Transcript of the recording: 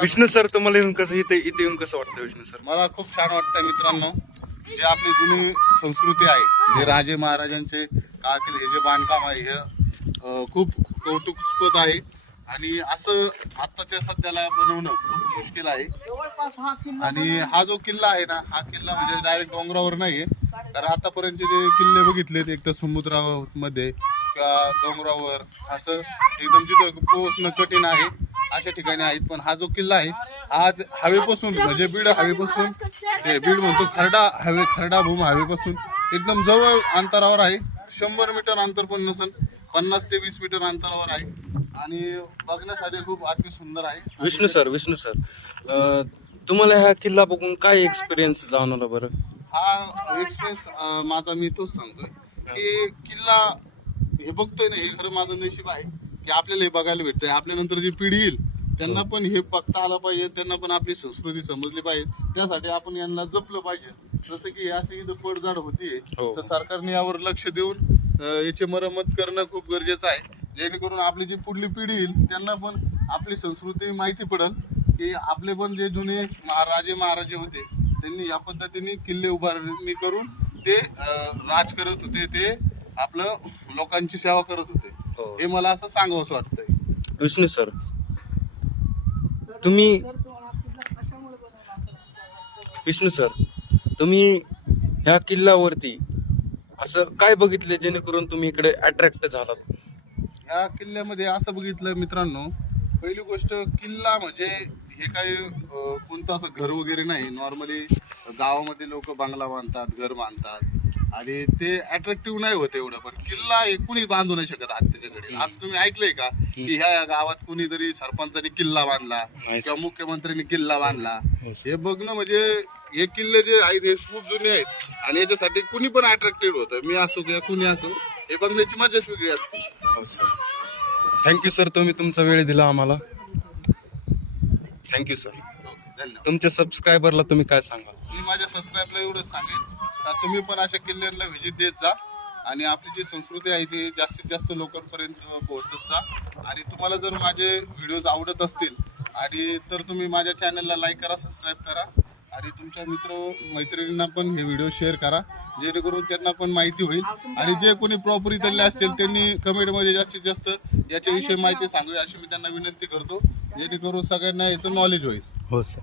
Vishnu sir तुम्हाला येऊन कसं इथे इथे येऊन कसं वाटतं विष्णू सर? मला खूप छान वाटतं मित्रांनो जे आपली जुनी संस्कृती आहे जे राजे महाराजांचे काळातील हे जे बांधकाम आहे हे खूप कौतुकस्पद आहे. आणि असं आत्ताच्या सध्याला बनवणं खूप मुश्किल आहे. आणि हा जो किल्ला आहे ना हा किल्ला म्हणजे डायरेक्ट डोंगरावर नाही आहे तर आतापर्यंतचे जे किल्ले बघितलेत एक तर समुद्रामध्ये किंवा डोंगरावर असं एकदम तिथं पोहोचणं कठीण आहे. अशा ठिकाणी आहेत. पण हा जो किल्ला आहे हा ज- हवेपासून म्हणजे बीड हवेपासून ते बीड म्हणतो खरडा हवे खरडा भूम हवेपासून एकदम जवळ अंतरावर आहे. शंभर मीटर अंतर पण नसेल पन्नास ते वीस मीटर अंतरावर आहे. आणि बघण्यासाठी खूप अति सुंदर आहे. विष्णू सर विष्णू सर तुम्हाला हा किल्ला बघून काय एक्सपिरियन्स जाणवला बरं? हा एक्सप्रेस माझा मी तोच सांगतोय. की किल्ला हे बघतोय ना हे खरं माझं नशीब आहे. की आपल्याला हे बघायला भेटतंय. आपल्या नंतर जी पिढी येईल त्यांना पण हे बघता आलं पाहिजे. त्यांना पण आपली संस्कृती समजली पाहिजे. त्यासाठी आपण यांना जपलं पाहिजे. जसं की अशी इथं पडझड होतीये. हो. तर सरकारने यावर लक्ष देऊन याची मरम्मत करणं खूप गरजेचं आहे. जेणेकरून आपली जी पुढली पिढी येईल त्यांना पण आपली संस्कृती माहिती पडेल की आपले पण जे जुने महाराजे महाराजे होते त्यांनी या पद्धतीने किल्ले उभारणी करून ते राज करत होते. ते आपलं लोकांची सेवा करत हो. होते. हे. मला असं सांगावं असं वाटतंय. विष्णू सर तुम्ही विष्णू सर तुम्ही ह्या किल्ल्यावरती असं काय बघितले जेणेकरून तुम्ही इकडे अट्रॅक्ट झालात? या किल्ल्यामध्ये असं बघितलं मित्रांनो पहिली गोष्ट किल्ला म्हणजे हे काही अं, कोणतं असं घर वगैरे नाही. नॉर्मली गावामध्ये लोक बंगला बांधतात घर बांधतात. आणि ते अट्रॅक्टिव्ह नाही होत एवढं पण किल्ला हे कुणी बांधू नाही शकत आत्ताच्याकडे असं तुम्ही ऐकलंय का? की ह्या गावात कुणीतरी सरपंचाने किल्ला बांधला किंवा मुख्यमंत्र्यांनी किल्ला बांधला. हे बघणं म्हणजे हे किल्ले जे आहेत हे खूप जुने आहेत. आणि याच्यासाठी कुणी पण अट्रॅक्टिव्ह होतं. मी असो किंवा कुणी असो हे बघण्याची मजाच वेगळी असते. हो थँक्यू सर तुम्ही तुमचा वेळ दिला आम्हाला. थँक्यू सर धन्यवाद. तुमच्या सबस्क्रायबरला तुम्ही काय सांगाल? मी माझ्या सबस्क्राईबला एवढंच सांगेन. का तुम्ही पण अशा किल्ल्यांना व्हिजिट देत जा आणि आपली जी संस्कृती आहे ती जास्तीत जास्त लोकांपर्यंत पोहोचत जा. आणि तुम्हाला जर माझे व्हिडिओज आवडत असतील आणि तर तुम्ही माझ्या चॅनलला लाईक करा सबस्क्राईब करा. आणि तुमच्या मित्र मैत्रिणींना पण हे व्हिडिओ शेअर करा. जेणेकरून त्यांना पण माहिती होईल. आणि जे कोणी प्रॉपर इथले असतील त्यांनी कमेंटमध्ये जास्तीत जास्त याच्याविषयी माहिती सांगूया अशी मी त्यांना विनंती करतो. जेणेकरून सगळ्यांना याचं नॉलेज होईल. हो सर